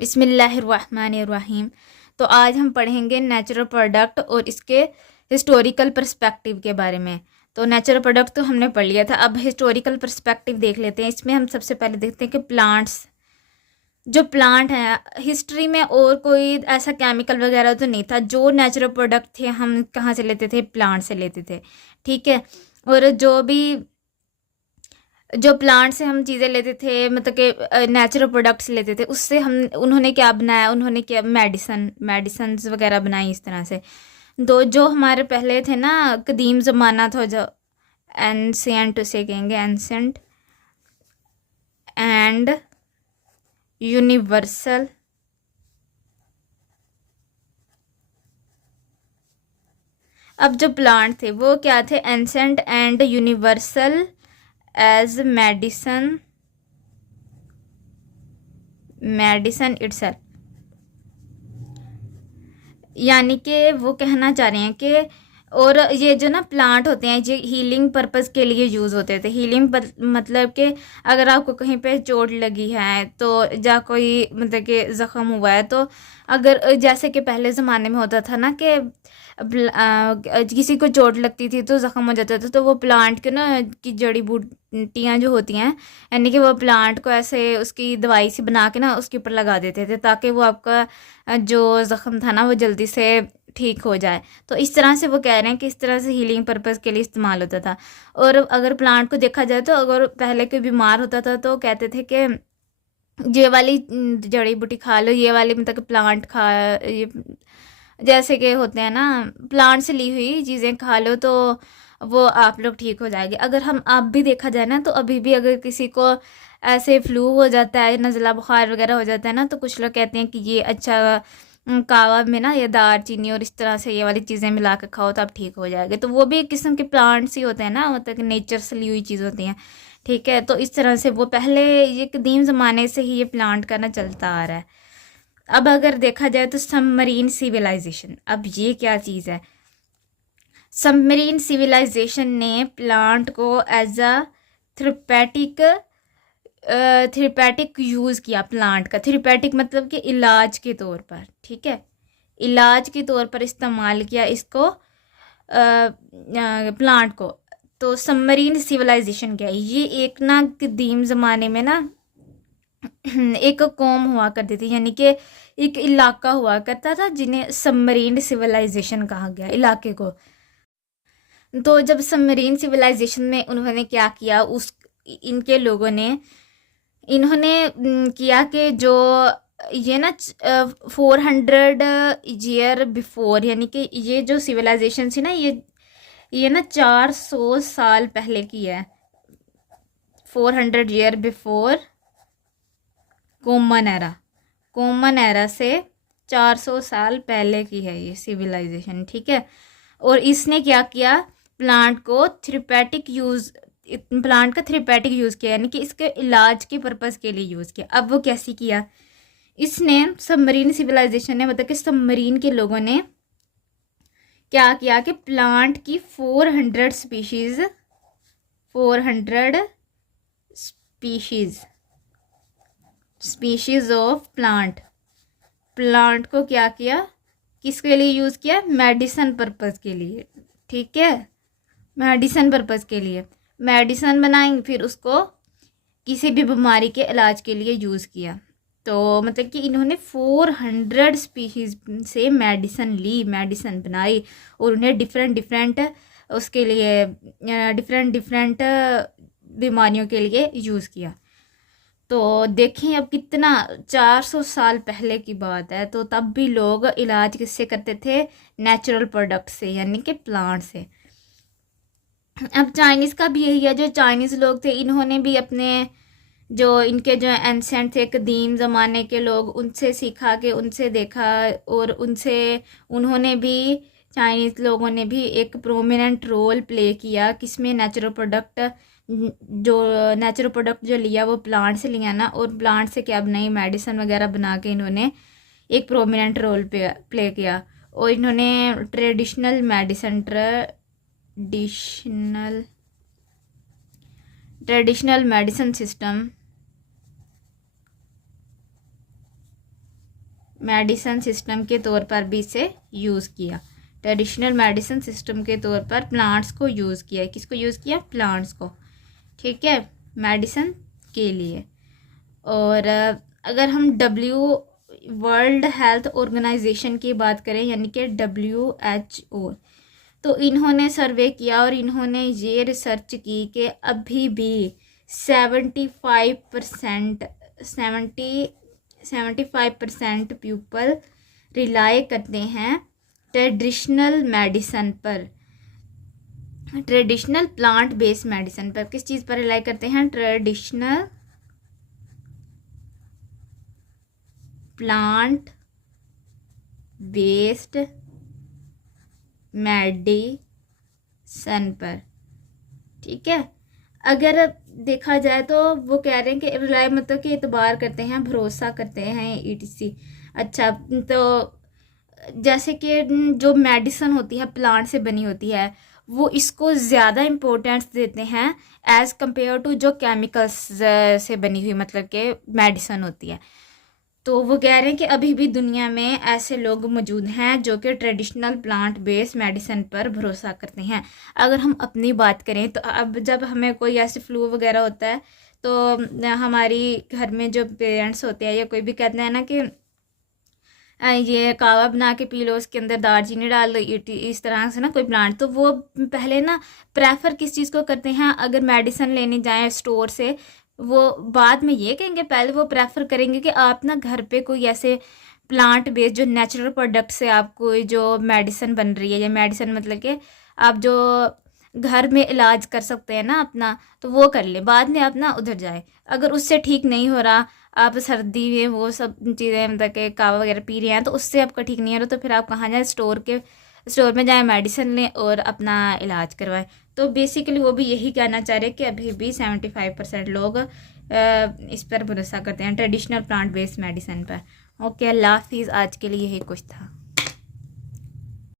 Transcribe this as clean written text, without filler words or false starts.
बिस्मिल्लाहिर्रहमानिर्रहीम। तो आज हम पढ़ेंगे नेचुरल प्रोडक्ट और इसके हिस्टोरिकल पर्सपेक्टिव के बारे में। तो नेचुरल प्रोडक्ट तो हमने पढ़ लिया था, अब हिस्टोरिकल पर्सपेक्टिव देख लेते हैं। इसमें हम सबसे पहले देखते हैं कि प्लांट्स, जो प्लांट है हिस्ट्री में और कोई ऐसा केमिकल वगैरह तो नहीं था। जो नेचुरल प्रोडक्ट थे हम कहाँ से लेते थे? प्लांट से लेते थे, ठीक है। और जो प्लांट से हम चीज़ें लेते थे, मतलब कि नेचुरल प्रोडक्ट्स लेते थे, उससे हम उन्होंने क्या बनाया? उन्होंने क्या मेडिसन्स वगैरह बनाई इस तरह से। तो जो हमारे पहले थे ना, कदीम ज़माना था, जो एंसेंट उसे कहेंगे, एंसेंट एंड यूनिवर्सल। अब जो प्लांट थे वो क्या थे? Ancient and universal as medicine itself. यानी कि वो कहना चाह रहे हैं कि, और ये जो ना प्लांट होते हैं ये हीलिंग पर्पस के लिए यूज़ होते थे। हीलिंग मतलब कि अगर आपको कहीं पे चोट लगी है तो, या कोई मतलब कि ज़ख़म हुआ है, तो अगर जैसे कि पहले ज़माने में होता था ना कि किसी को चोट लगती थी तो ज़ख़म हो जाता था, तो वो प्लांट के ना की जड़ी बूटियाँ जो होती हैं, यानी कि वो प्लांट को ऐसे उसकी दवाई सी बना के ना उसके ऊपर लगा देते थे, ताकि वो आपका जो ज़ख़म था ना वो जल्दी से ठीक हो जाए। तो इस तरह से वो कह रहे हैं कि इस तरह से हीलिंग पर्पस के लिए इस्तेमाल होता था। और अगर प्लांट को देखा जाए तो अगर पहले कोई बीमार होता था तो कहते थे कि ये वाली जड़ी बूटी खा लो, ये वाली मतलब कि प्लांट खा, ये जैसे कि होते हैं ना, प्लांट से ली हुई चीज़ें खा लो तो वो आप लोग ठीक हो जाएंगे। अगर हम अब भी देखा जाए ना, तो अभी भी अगर किसी को ऐसे फ्लू हो जाता है, नज़ला बुखार वगैरह हो जाता है ना, तो कुछ लोग कहते हैं कि ये अच्छा कावा में ना ये दार चीनी और इस तरह से ये वाली चीज़ें मिला के खाओ तो आप ठीक हो जाएंगे। तो वो भी एक किस्म के प्लांट्स ही होते हैं ना, मतलब कि नेचर से ली हुई चीज़ होती हैं, ठीक है। तो इस तरह से वो पहले, ये कदीम ज़माने से ही ये प्लांट करना चलता आ रहा है। अब अगर देखा जाए तो सबमरीन सिविलाइजेशन, अब ये क्या चीज़ है? सबमरीन सिविलाइजेशन ने प्लांट को as a therapeutic therapeutic use किया। प्लांट का थेरेपेटिक मतलब कि इलाज के तौर पर, ठीक है, इलाज के तौर पर इस्तेमाल किया इसको, प्लांट को। तो सबमरीन सिविलाइजेशन क्या है? ये एक ना कदीम ज़माने में ना एक कौम हुआ करती थी, यानी कि एक इलाका हुआ करता था जिन्हें सबमरीन सिविलाइजेशन कहा गया, इलाके को। तो जब सबमरीन सिविलाइजेशन में उन्होंने क्या किया, उस इनके लोगों ने इन्होंने किया कि जो ये ना 400 ईयर बिफोर, यानी कि ये जो सिविलाइजेशन थी ना, ये ना 400 साल पहले की है। 400 ईयर बिफोर कॉमन एरा से 400 साल पहले की है ये सिविलाइजेशन, ठीक है। और इसने क्या किया? प्लांट का थेरेपेटिक यूज़ किया, यानी कि इसके इलाज के पर्पज़ के लिए यूज़ किया। अब वो कैसे किया? इसने सबमरीन सिविलाइजेशन ने, मतलब कि सबमरीन के लोगों ने क्या किया कि प्लांट की 400 स्पीशीज ऑफ प्लांट को क्या किया? किसके लिए यूज़ किया? मेडिसन पर्पज़ के लिए, ठीक है, मेडिसन पर्पज़ के लिए मेडिसन बनाई, फिर उसको किसी भी बीमारी के इलाज के लिए यूज़ किया। तो मतलब कि इन्होंने 400 स्पीशीज़ से मेडिसन बनाई, और उन्हें डिफरेंट उसके लिए डिफरेंट बीमारियों के लिए यूज़ किया। तो देखें अब कितना, 400 साल पहले की बात है, तो तब भी लोग इलाज किससे करते थे? नेचुरल प्रोडक्ट से, यानी कि प्लांट से। अब चाइनीज़ का भी यही है। जो चाइनीज़ लोग थे, इन्होंने भी अपने जो इनके जो एंसेंट थे, कदीम ज़माने के लोग, उनसे सीखा, के उनसे देखा, और उन्होंने भी, चाइनीज़ लोगों ने भी एक प्रोमिनेंट रोल प्ले किया किसमें? नेचुरल प्रोडक्ट जो लिया वो प्लांट से लिया ना, और प्लांट से क्या बनाई? मेडिसिन वगैरह बना के इन्होंने एक प्रोमिनेंट रोल प्ले किया। और इन्होंने traditional medicine system medicine system के तौर पर भी इसे यूज़ किया। ट्रेडिशनल मेडिसिन सिस्टम के तौर पर प्लांट्स को यूज़ किया। किसको यूज़ किया? प्लांट्स को, ठीक है, मेडिसिन के लिए। और अगर हम वर्ल्ड हेल्थ ऑर्गेनाइजेशन की बात करें, यानी कि WHO, तो इन्होंने सर्वे किया और इन्होंने ये रिसर्च की कि अभी भी 75% पीपल रिलाई करते हैं ट्रेडिशनल मेडिसन पर, ट्रेडिशनल प्लांट बेस्ड मेडिसिन पर। किस चीज़ पर रिलाई करते हैं? ट्रेडिशनल प्लांट बेस्ड मेडिसन पर, ठीक है। अगर देखा जाए तो वो कह रहे हैं कि रिलाई मतलब कि एतबार करते हैं, भरोसा करते हैं, ETC। अच्छा, तो जैसे कि जो मेडिसिन होती है प्लांट से बनी होती है, वो इसको ज़्यादा इम्पोर्टेंस देते हैं एज़ कम्पेयर टू जो केमिकल्स से बनी हुई मतलब कि मेडिसिन होती है। तो वो कह रहे हैं कि अभी भी दुनिया में ऐसे लोग मौजूद हैं जो कि ट्रेडिशनल प्लांट बेस्ड मेडिसिन पर भरोसा करते हैं। अगर हम अपनी बात करें तो अब जब हमें कोई ऐसे फ्लू वगैरह होता है तो हमारी घर में जो पेरेंट्स होते हैं या कोई भी कहते हैं ना कि ये कावा बना के पी लो, उसके अंदर दालचीनी डाल दो, इस तरह से ना कोई प्लांट, तो वो पहले ना प्रेफर किस चीज़ को करते हैं? अगर मेडिसिन लेने जाएं स्टोर से, वो बाद में ये कहेंगे, पहले वो प्रेफर करेंगे कि आप ना घर पे कोई ऐसे प्लांट बेस्ड जो नेचुरल प्रोडक्ट से आपको जो मेडिसिन बन रही है, या मेडिसिन मतलब कि आप जो घर में इलाज कर सकते हैं ना अपना, तो वो कर ले, बाद में आप ना उधर जाए। अगर उससे ठीक नहीं हो रहा, आप सर्दी में वो सब चीज़ें मतलब कि कावा वगैरह पी रहे हैं, तो उससे आपका ठीक नहीं हो रहा, तो फिर आप कहाँ जाएँ? स्टोर में जाएँ, मेडिसिन लें और अपना इलाज करवाएं। तो बेसिकली वो भी यही कहना चाह रहे हैं कि अभी भी 75% लोग इस पर भरोसा करते हैं, ट्रेडिशनल प्लांट बेस्ड मेडिसिन पर। ओके, अल्लाह हाफिज़। आज के लिए यही कुछ था।